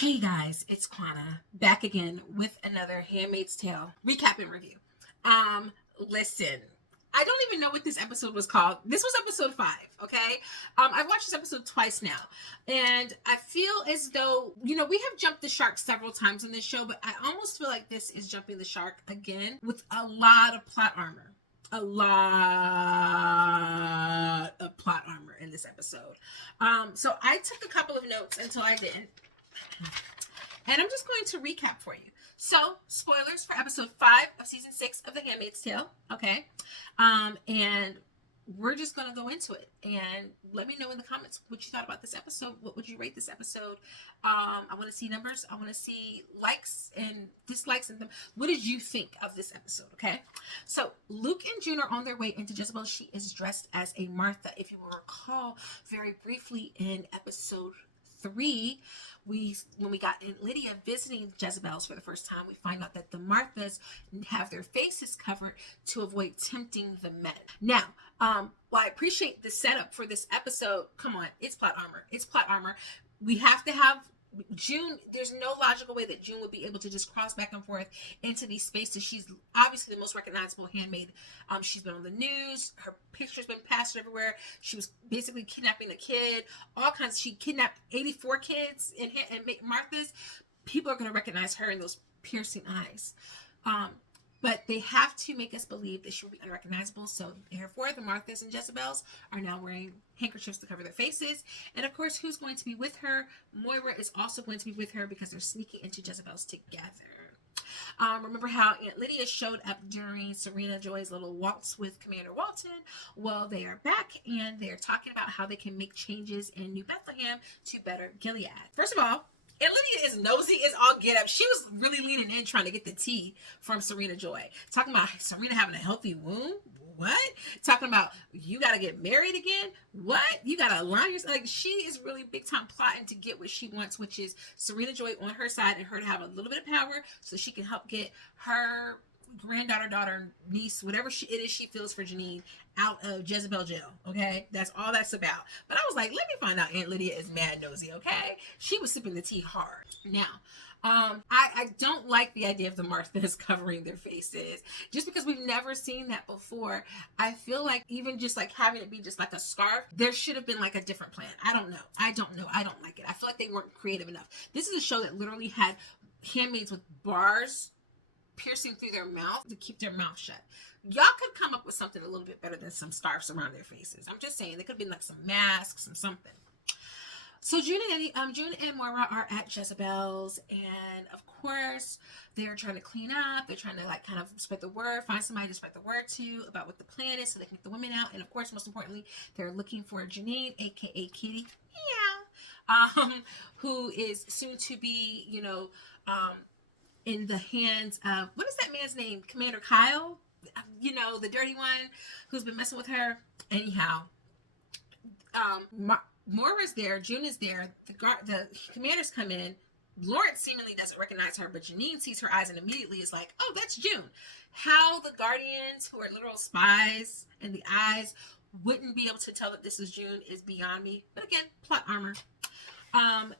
Hey guys, it's Quana back again with another Handmaid's Tale recap and review. Listen, I don't even know what this episode was called. This was episode 5, okay? I've watched this episode twice now, and I feel as though, we have jumped the shark several times in this show, but I almost feel like this is jumping the shark again with a lot of plot armor. A lot of plot armor in this episode. So I took a couple of notes until I didn't. And I'm just going to recap for you. So, spoilers for episode 5 of season 6 of The Handmaid's Tale. Okay. And we're just going to go into it. And let me know in the comments what you thought about this episode. What would you rate this episode? I want to see numbers. I want to see likes and dislikes. And what did you think of this episode? Okay. So, Luke and June are on their way into Jezebel. She is dressed as a Martha. If you will recall, very briefly in episode 3, when we got Aunt Lydia visiting Jezebel's for the first time, we find out that the Marthas have their faces covered to avoid tempting the men. Now, while I appreciate the setup for this episode, come on, it's plot armor. It's plot armor. We have to have June. There's no logical way that June would be able to just cross back and forth into these spaces. She's obviously the most recognizable handmaid. She's been on the news. Her picture's been plastered everywhere. She was basically kidnapping a kid. All kinds. She kidnapped 84 kids and Martha's. People are going to recognize her in those piercing eyes. But they have to make us believe that she will be unrecognizable. So therefore, the Marthas and Jezebels are now wearing handkerchiefs to cover their faces. And of course, who's going to be with her? Moira is also going to be with her because they're sneaking into Jezebel's together. Remember how Aunt Lydia showed up during Serena Joy's little waltz with Commander Walton? Well, they are back and they're talking about how they can make changes in New Bethlehem to better Gilead. First of all, and Lydia is nosy as all get up. She was really leaning in trying to get the tea from Serena Joy. Talking about Serena having a healthy womb. What? Talking about you got to get married again. What? You got to align yourself. Like, she is really big time plotting to get what she wants, which is Serena Joy on her side and her to have a little bit of power so she can help get her granddaughter, daughter, niece, whatever it is she feels for Janine, out of Jezebel jail. Okay, that's all that's about. But I was like, let me find out Aunt Lydia is mad nosy. Okay, she was sipping the tea hard. Now, I don't like the idea of the Marthas covering their faces just because we've never seen that before. I feel like even just like having it be just like a scarf, there should have been like a different plan. I don't know. I don't like it. I feel like they weren't creative enough. This is a show that literally had handmaids with bars piercing through their mouth to keep their mouth shut. Y'all could come up with something a little bit better than some scarves around their faces. I'm just saying, they could have been like some masks, some something. So June and Moira are at Jezebel's, and of course they're trying to clean up. They're trying to like kind of spread the word, find somebody to spread the word to about what the plan is, so they can get the women out. And of course, most importantly, they're looking for Janine, aka Kitty, who is soon to be, in the hands of, what is that man's name? Commander Kyle, the dirty one who's been messing with her. Anyhow, Moira's there, June is there, the commanders come in. Lawrence seemingly doesn't recognize her, but Janine sees her eyes and immediately is like, oh, that's June. How the Guardians, who are literal spies in the eyes, wouldn't be able to tell that this is June is beyond me. But again, plot armor.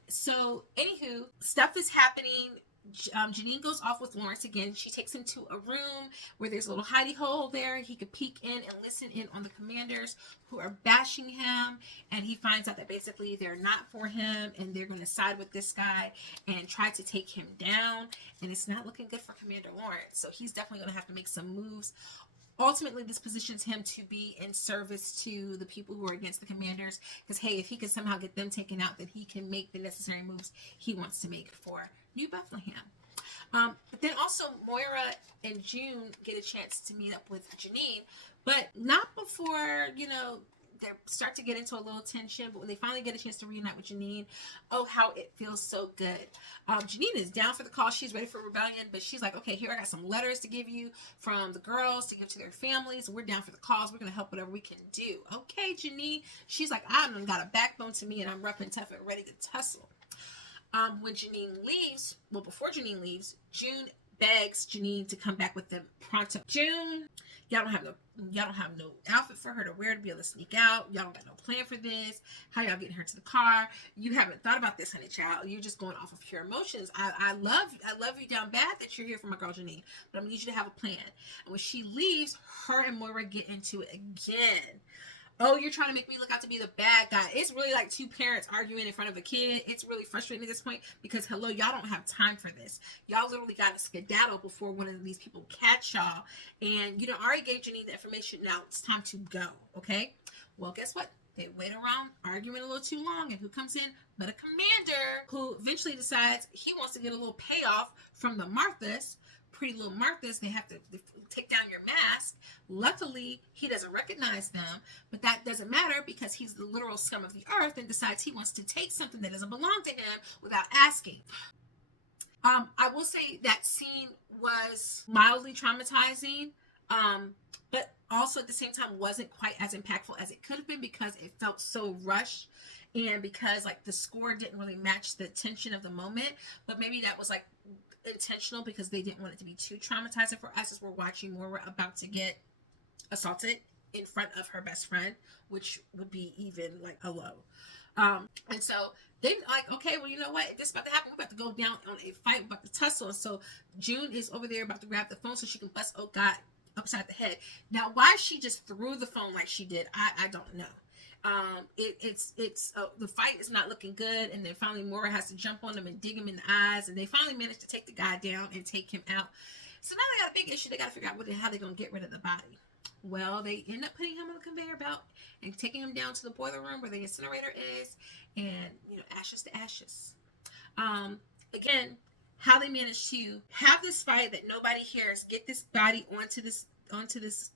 So anywho, stuff is happening. Janine goes off with Lawrence again. She takes him to a room where there's a little hidey hole there. He could peek in and listen in on the commanders who are bashing him, and he finds out that basically they're not for him and they're going to side with this guy and try to take him down, and it's not looking good for Commander Lawrence. So he's definitely going to have to make some moves. Ultimately, this positions him to be in service to the people who are against the commanders, because hey, if he can somehow get them taken out, then he can make the necessary moves he wants to make for New Bethlehem. But then also Moira and June get a chance to meet up with Janine, but not before, they start to get into a little tension. But when they finally get a chance to reunite with Janine, oh, how it feels so good. Janine is down for the call. She's ready for rebellion, but she's like, okay, here, I got some letters to give you from the girls to give to their families. We're down for the cause. We're going to help whatever we can do. Okay, Janine. She's like, I done got a backbone to me, and I'm rough and tough and ready to tussle. When Janine leaves, before Janine leaves, June begs Janine to come back with them pronto. June, y'all don't have no outfit for her to wear to be able to sneak out. Y'all don't got no plan for this. How y'all getting her to the car? You haven't thought about this, honey child. You're just going off of pure emotions. I love you down bad that you're here for my girl Janine, but I'm gonna need you to have a plan. And when she leaves, her and Moira get into it again. Oh, you're trying to make me look out to be the bad guy. It's really like two parents arguing in front of a kid. It's really frustrating at this point because, hello, y'all don't have time for this. Y'all literally got to skedaddle before one of these people catch y'all. And, already gave Janine the information. Now it's time to go, okay? Well, guess what? They wait around arguing a little too long, and who comes in but a commander who eventually decides he wants to get a little payoff from the Marthas. Pretty little Marthas. They have to take down your mask. Luckily, he doesn't recognize them, but that doesn't matter because he's the literal scum of the earth and decides he wants to take something that doesn't belong to him without asking. I will say that scene was mildly traumatizing, but also at the same time wasn't quite as impactful as it could have been because it felt so rushed and because like the score didn't really match the tension of the moment. But maybe that was like intentional because they didn't want it to be too traumatizing for us as we're watching Moira about to get assaulted in front of her best friend, which would be even like a low. And so they like, okay, well, you know what? If this is about to happen, we're about to go down on a fight, we're about to tussle. And so June is over there about to grab the phone so she can bust, oh God, upside the head. Now, why she just threw the phone like she did, I don't know. The fight is not looking good, and then finally Moira has to jump on him and dig him in the eyes, and they finally manage to take the guy down and take him out. So now they got a big issue. They got to figure out how they're going to get rid of the body. Well, they end up putting him on the conveyor belt and taking him down to the boiler room where the incinerator is, and ashes to ashes. Again, how they managed to have this fight that nobody hears, get this body onto this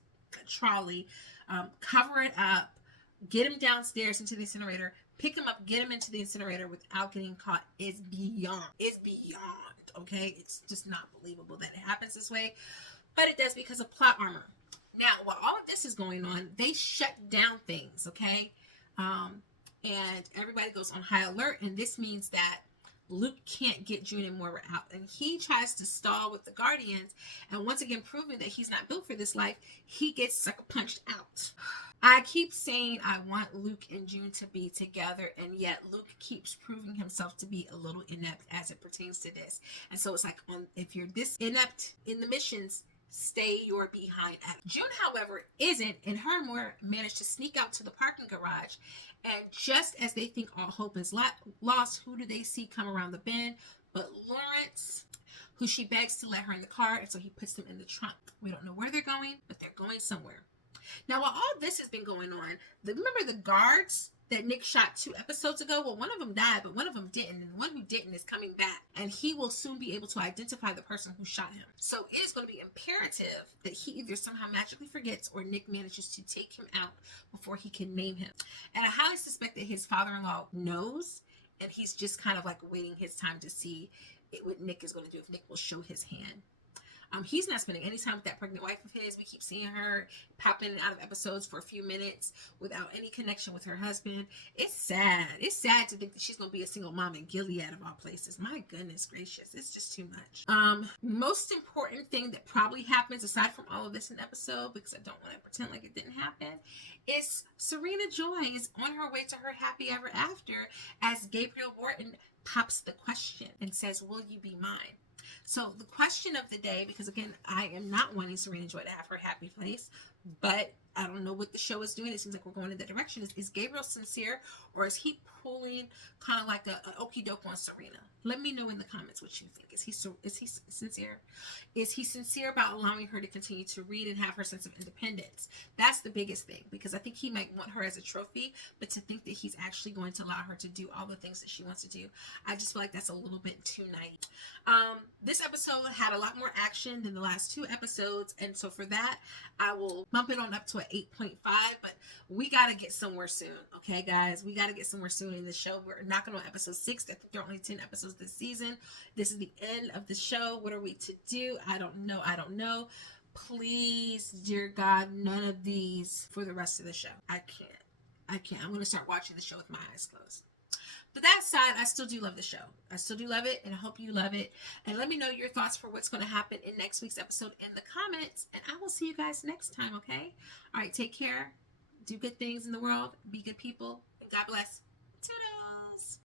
trolley, cover it up, get him downstairs into the incinerator, pick him up, get him into the incinerator without getting caught is beyond. Okay? It's just not believable that it happens this way. But it does because of plot armor. Now, while all of this is going on, they shut down things, okay? And everybody goes on high alert, and this means that Luke can't get June and Moira out, and he tries to stall with the Guardians, and once again proving that he's not built for this life, he gets sucker punched out. I keep saying I want Luke and June to be together, and yet Luke keeps proving himself to be a little inept as it pertains to this. And so it's like, if you're this inept in the missions, stay your behind. June, however, isn't, and her and Moira managed to sneak out to the parking garage, and just as they think all hope is lost, who do they see come around the bend but Lawrence, who she begs to let her in the car, and so he puts them in the trunk. We don't know where they're going, but they're going somewhere. Now, while all this has been going on, remember the guards that Nick shot 2 episodes ago? Well, one of them died, but one of them didn't, and the one who didn't is coming back, and he will soon be able to identify the person who shot him. So it is going to be imperative that he either somehow magically forgets or Nick manages to take him out before he can name him. And I highly suspect that his father-in-law knows, and he's just kind of like waiting his time to see what Nick is going to do, if Nick will show his hand. He's not spending any time with that pregnant wife of his. We keep seeing her pop in and out of episodes for a few minutes without any connection with her husband. It's sad. It's sad to think that she's going to be a single mom in Gilead of all places. My goodness gracious. It's just too much. Most important thing that probably happens aside from all of this in episode, because I don't want to pretend like it didn't happen, is Serena Joy is on her way to her happy ever after as Gabriel Wharton pops the question and says, will you be mine? So the question of the day, because again, I am not wanting Serena Joy to have her happy place, but I don't know what the show is doing. It seems like we're going in that direction. Is Gabriel sincere, or is he pulling kind of like an okie doke on Serena? Let me know in the comments what you think. Is he sincere? Is he sincere about allowing her to continue to read and have her sense of independence? That's the biggest thing, because I think he might want her as a trophy, but to think that he's actually going to allow her to do all the things that she wants to do, I just feel like that's a little bit too naive. This episode had a lot more action than the last 2 episodes, and so for that, I will bump it on up to an 8.5, but we got to get somewhere soon, okay, guys? We got to get somewhere soon in the show. We're knocking on episode 6. I think there are only 10 episodes this season. This is the end of the show. What are we to do? I don't know. Please, dear God, none of these for the rest of the show. I can't. I'm going to start watching the show with my eyes closed. But that aside, I still do love the show. I still do love it, and I hope you love it. And let me know your thoughts for what's going to happen in next week's episode in the comments. And I will see you guys next time, okay? All right, take care. Do good things in the world. Be good people. And God bless.